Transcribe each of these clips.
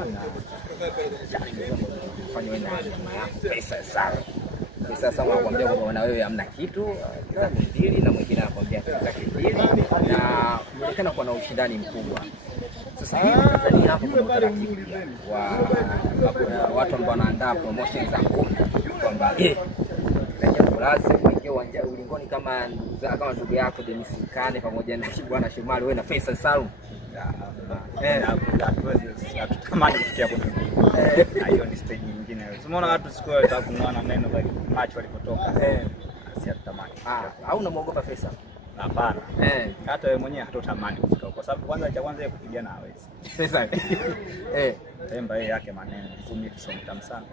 bwana fanya wewe na pesa sana. Sasa wanakuambia kwamba na wewe hamna kitu, ni dili na mwingine anakuambia pesa kidili na inaonekana kuwa na ushindani mkubwa. Sasa hivi Tanzania hapo kuna utaratibu wa watu ambao wanaandaa promotion za ngoma kwamba na jambo lazima uingie uwanja ulingoni kama ndugu yako Dennis Kane pamoja na Bwana Shomari wewe na Faisal Salum. Kama nifikia hapo hiyo ni stage nyingine. Umeona watu siku wanataka kumwona neno like match walipotoka. Si atamani. Au unamuogopa Faisal? Hapana. Hata wewe mwenyewe hatotamani kufika kwa sababu kwanza cha kwanza yeye kupigana hawezi. Faisal. Temba yeye yake maneno. Sumi kusomta sana.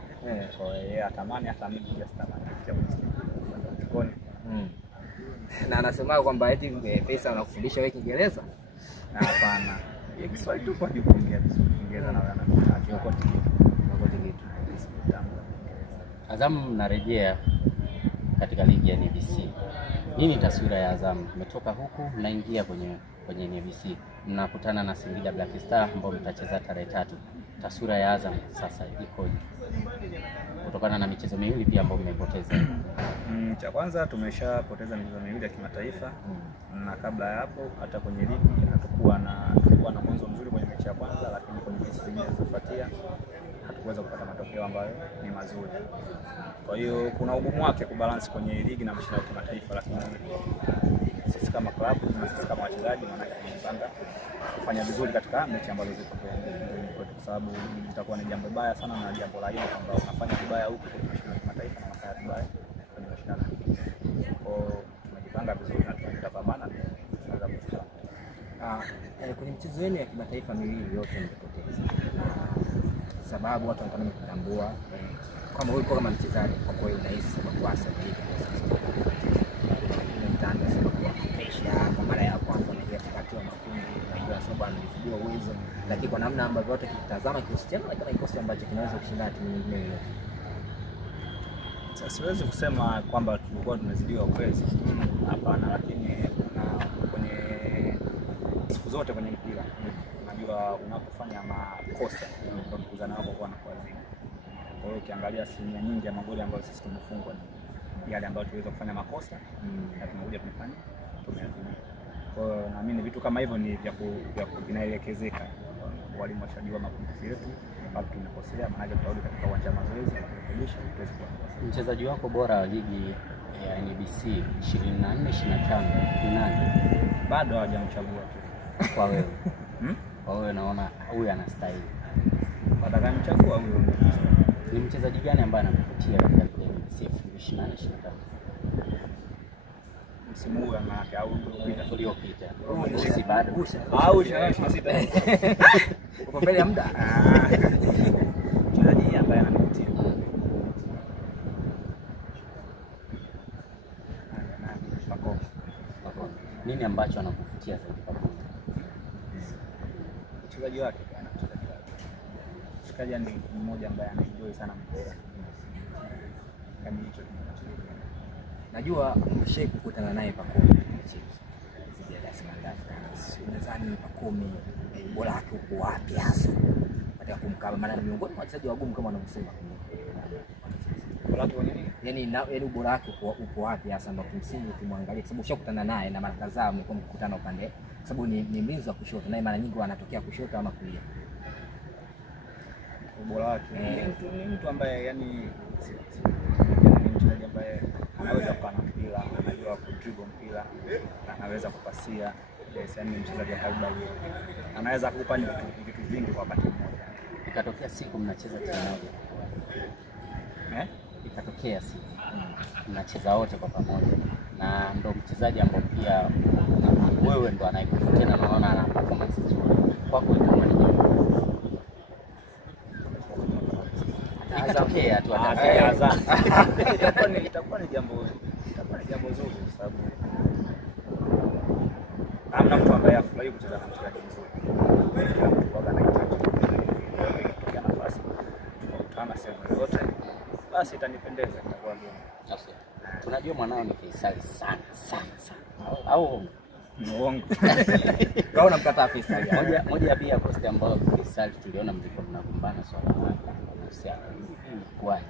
Kwa hiyo yeye atamani hata mimi pia sitamani kufikia kwenye stage. Na anasema kwamba eti Faisal anakufundisha wewe Kiingereza? Hapana. Kiswahili tu kwa kuongea Kiingereza na anakioko kitu. Azam mnarejea katika ligi ya NBC. Nini taswira ya Azam? Mmetoka huku mnaingia kwenye NBC. Mnakutana na Singida Black Star ambao mtacheza tarehe 3. Taswira ya Azam sasa ikoje? Kutokana na michezo miwili pia ambayo mmepoteza. Cha kwanza tumeshapoteza michezo miwili ya kimataifa na kabla ya hapo hata kwenye ligi tulikuwa na mwanzo mzuri kwenye mechi ya kwanza, lakini kwenye mechi zingine zilizofuatia hatukuweza kupata matokeo ambayo ni mazuri. Kwa hiyo kuna ugumu wake kubalance kwenye ligi na mashindano ya kimataifa, lakini sisi kama klabu na sisi kama wachezaji tunapanga kufanya vizuri katika mechi ambazo ziko mbele, kwa sababu itakuwa ni jambo baya sana na jambo la aibu kwamba unafanya vibaya huko kwenye mashindano ya kimataifa na unafanya vibaya kwenye mashindano. Kwa tumejipanga vizuri na tutapambana tunaweza kuchukua. Kwenye michezo yenu ya kimataifa miwili yote mmepoteza. Sababu watu wanatamani kutambua kama wewe kama mchezaji kwa kweli unahisi sababu kwa sasa hivi mtanda sababu kwa kesha kwa mara ya kwanza unaingia kupatiwa makundi unajua sababu analifikia uwezo, lakini kwa namna ambavyo watu kitazama kikosi chenu kama kikosi ambacho kinaweza kushinda timu nyingine yoyote. Sasa siwezi kusema kwamba tulikuwa tumezidiwa uwezo. Hapana, lakini kwenye siku zote kwenye mpira unajua unapofanya makosa ndio kukuzana wako kwa nakuazima. Kwa hiyo ukiangalia asilimia nyingi ya magoli ambayo sisi tumefungwa ni yale ambayo tuweza kufanya makosa na tumekuja kufanya tumeazima. Kwa hiyo naamini vitu kama hivyo ni vya vinaelekezeka. Walimu washajua mapungufu yetu ambapo tumekosea, maana tutarudi katika uwanja wa mazoezi na kurekebisha tuweze kuwa. Mchezaji wako bora wa ligi ya NBC 24-25 ni nani? Bado hawajamchagua tu. Kwa wewe. Kwa wewe naona huyu anastahili. Watakanichagua huyo. Ni mchezaji gani ambaye anakuvutia katika NBC 24-25? Msimu huu anake au uliopita. Si bado. Au 26. Uko mbele ya muda. Mchezaji ambaye ananivutia. Nini ambacho anakuvutia zaidi kwa Pako? Mchezaji wake kana mchezaji wake. Shikaji ni mmoja ambaye anaenjoy sana mpira. Kama hicho najua mshake kukutana naye Pako mchezo. Nadhani Pako bora yake uko wapi hasa? Baada ya kumkaba maana miongoni mwa wachezaji wagumu kama wanavyosema. Bora wake nini? Yaani ubora wake upo wapi hasa ndio kimsingi ukimwangalia kwa sababu ushakutana naye na mara kadhaa mmekuwa mkikutana upande sababu ni mlinzi wa kushoto naye mara nyingi anatokea kushoto ama kulia. Ubora wake ni mtu ambaye yani mchezaji ambaye anaweza kupana mpira, anajua kudribble mpira, anaweza kupasia. Yaani mchezaji wa kawaida huyo. Anaweza kukupa vitu vingi kwa wakati mmoja. Ikatokea siku mnacheza timu moja. Ikatokea siku mnacheza wote kwa pamoja na ndo mchezaji ambaye pia wewe ndo anayekufutia na unaona ana performance nzuri. Kwako itakuwa ni ikatokea tu Azam. Itakuwa ni jambo zuri kwa sababu hamna mtu ambaye afurahi kucheza na mchezaji mzuri. Kwa anahitaji kupata nafasi. Kama sehemu yote basi itanipendeza itakuwa nzuri. Tunajua mwanao ni Faisal sana. Au Ni uongo. Kwa unamkataa Faisal. Moja pia ya posti ambayo Faisal tuliona mlikuwa mnagombana swala la mahusiano. Ilikuwaje?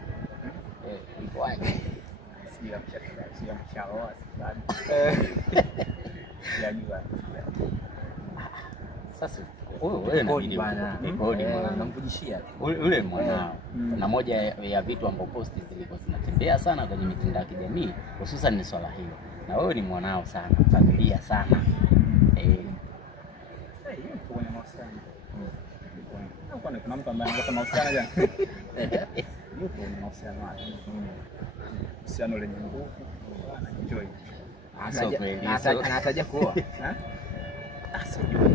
Ilikuwaje? Sio mshaoa sasa. Sijajua. Sasa wewe Kodi bana. Kodi namvujishia. Ule mwanao. Na moja ya vitu ambavyo posti zilikuwa zinatembea sana kwenye mitandao ya kijamii, hususan ni swala hilo. Na wewe ni mwanao sana, familia sana. Sasa hiyo kwenye mahusiano. Kuna mtu ambaye anataka mahusiano gani? Yupo kwenye mahusiano yake. Mahusiano lenye nguvu, enjoy. Anataja kuoa.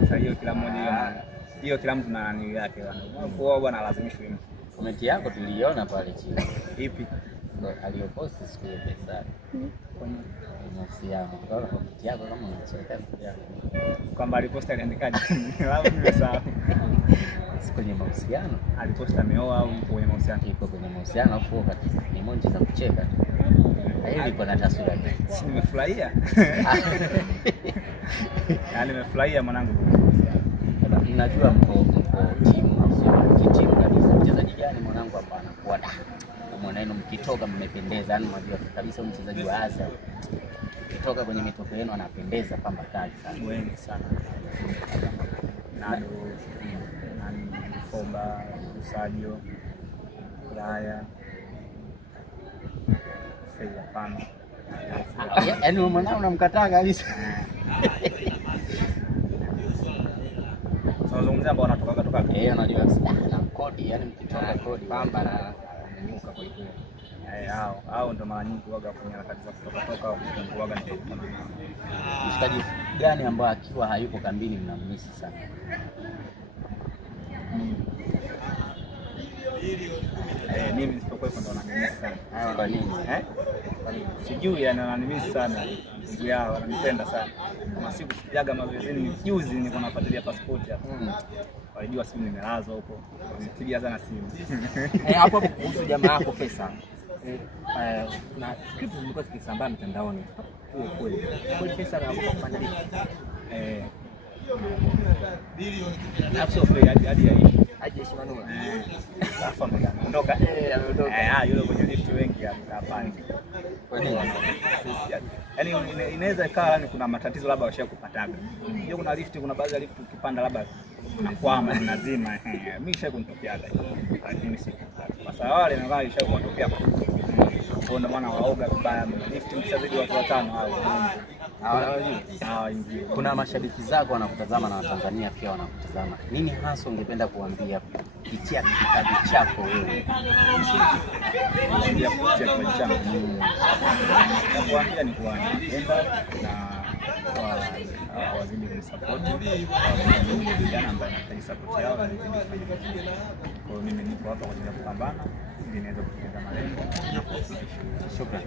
Sasa hiyo kila mmoja hiyo kila mtu na nani yake bwana. Kuoa bwana lazimishwe mtu. Comment yako tuliona pale chini. Ipi? Aliyoposti siku ya Faisal. Kwenye mahusiano. Kwa comment yako kama unacheka kwamba aliposti aliandikaje? Wao nimesahau. Kwenye mahusiano Aliposti ameoa au kwenye mahusiano? Iko kwenye mahusiano afu wakati ni emoji za kucheka tu. Hiyo iko na taswira gani? Si nimefurahia. Yaani nimefurahia mwanangu. Ninajua mko timu au sio timu kabisa. Mchezaji gani mwanangu ambaye anakuwa mwaneno mkitoka mmependeza, yani unajua kabisa mchezaji wa Azam kutoka kwenye mitoko yenu anapendeza pamba kali sana. Wengi sana. Nado, Foba, Sadio, Raya, Feya Pano. Yaani mwanao unamkataa kabisa. Tunazungumzia ambao wanatoka toka. Unajua na kodi, yani mkitoka kodi pamba na nyuka kwa hiyo. Hao ndo mara nyingi waga kwenye harakati za kutoka waga ni kukutana nao. Mshikaji gani ambao akiwa hayupo kambini mnamisi sana? Mimi nisipokuwa ndo wananimisi sana. Kwa nini? Sijui wananimisi sana. Ndugu yao wananipenda sana. Kama siku sijaga mazoezini juzi niko nafuatilia passport hapo. Walijua simu nimelazwa huko. Nipigia sana simu. Hapo kuhusu jamaa yako Faisal. Na clip zilikuwa zikisambaa mtandaoni. Kweli. Kweli Faisal anakuwa kufanya nini? Afso hadi Hajaishi Manula. Safa ameondoka. Yule kwenye lift wengi hapa. Kwa nini? Yaani inaweza ikawa ni kuna matatizo labda washakupataga. Hiyo kuna lift, kuna baadhi ya lift ukipanda labda unakwama lazima. Mimi nishakunitokeaga. Lakini sasa wale na wale ishakutokea. Kwa ndo maana waoga vibaya lift mshazidi watu watano hao. Kuna mashabiki zako wanakutazama na Watanzania pia wanakutazama. Nini hasa ungependa kuambia kupitia kipaji chako wewe? Kupitia kipaji changu. Nakuambia ni kuwapenda na wazidi kunisupport. Vijana ambao wanahitaji support yao na kwa mimi nipo hapa kwa ajili ya kupambana ili niweze kufikia malengo na kufikisha. Shukrani.